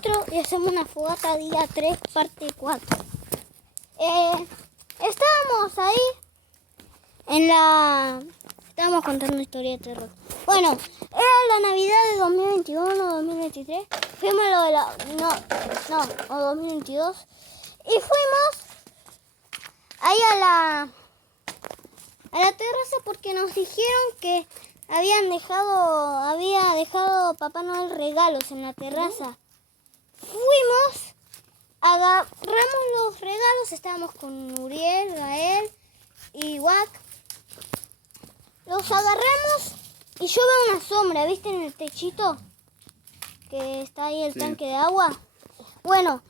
4 y hacemos una fogata día 3, parte 4. Estábamos ahí estábamos contando una historia de terror. Bueno, era la Navidad de 2021 o 2023. Fuimos o 2022. Y fuimos ahí a la terraza porque nos dijeron que había dejado Papá Noel regalos en la terraza. Fuimos, agarramos los regalos, estábamos con Uriel, Gael y Wack. Los agarramos y yo veo una sombra, ¿viste? En el techito que está ahí el tanque de agua. Bueno,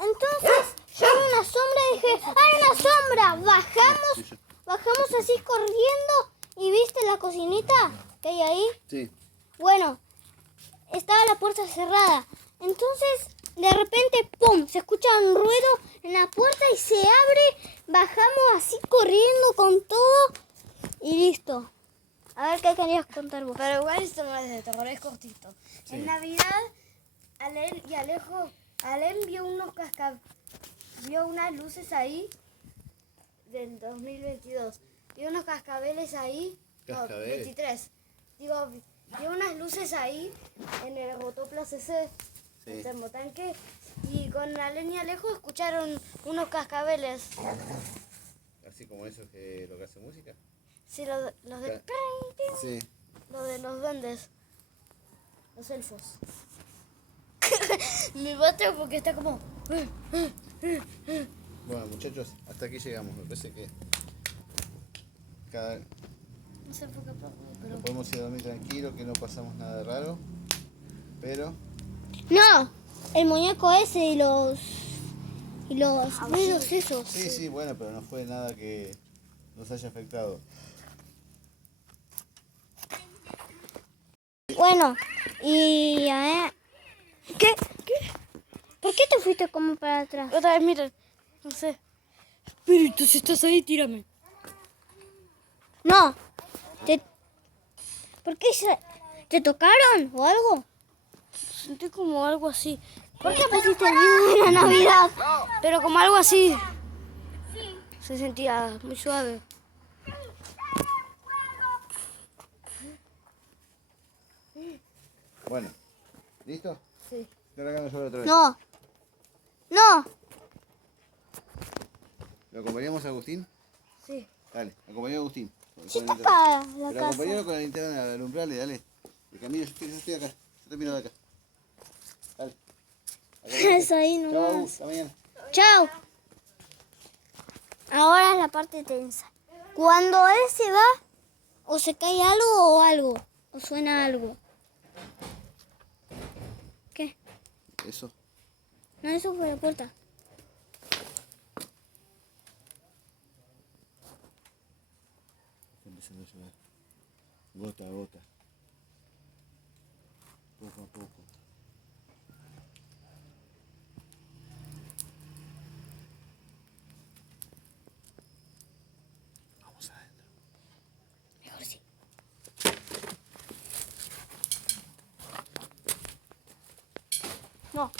entonces yo vi una sombra y dije, ¡hay una sombra! Bajamos así corriendo y ¿viste la cocinita que hay ahí? Sí. Bueno, estaba la puerta cerrada. Entonces, de repente, ¡pum! Se escucha un ruido en la puerta y se abre. Bajamos así corriendo con todo y listo. A ver qué querías contar vos. Pero igual esto no es de terror, es cortito. Sí. En Navidad, Alén y Alejo, Alén vio unas luces ahí del 2022. Vio unos cascabeles ahí. ¿Cascabeles? 23. Digo, vio unas luces ahí en el Rotoplas ese, el termotanque. Y con Alén y Alejo escucharon unos cascabeles. Así como esos que lo que hace música. Sí, los de... Sí. Los de los duendes. Los elfos. Me mata porque está como... Bueno, muchachos, hasta aquí llegamos. Me parece que No sé por qué, pero... no podemos ir a dormir tranquilos, que no pasamos nada raro. Pero... No, el muñeco ese y los ruidos esos. Sí, bueno, pero no fue nada que nos haya afectado. Bueno, y a ver... ¿Qué? ¿Por qué te fuiste como para atrás? Otra vez, miren. No sé. Pero tú si estás ahí, tírame. No. ¿Por qué te tocaron o algo? Sentí como algo así. ¿Por qué pusiste el video de la Navidad? Pero como algo así. Se sentía muy suave. Bueno, ¿listo? Sí. Ahora hagamos otra vez. No. ¿Lo acompañamos a Agustín? Sí. Dale, acompañamos a Agustín. Sí, está para la Pero casa. acompañalo con la linterna de alumbrarle, dale. Y Camilo, yo estoy acá. Yo te miro de acá. Dale. Eso ahí Chao, nomás. Agus, hasta mañana. Chao. Ahora es la parte tensa. Cuando él se va, o se cae algo, o suena algo. ¿Qué? Eso. No, eso fue la puerta. Está empezando a llover. Gota a gota. Poco a poco. Vamos adentro. Mejor sí. No.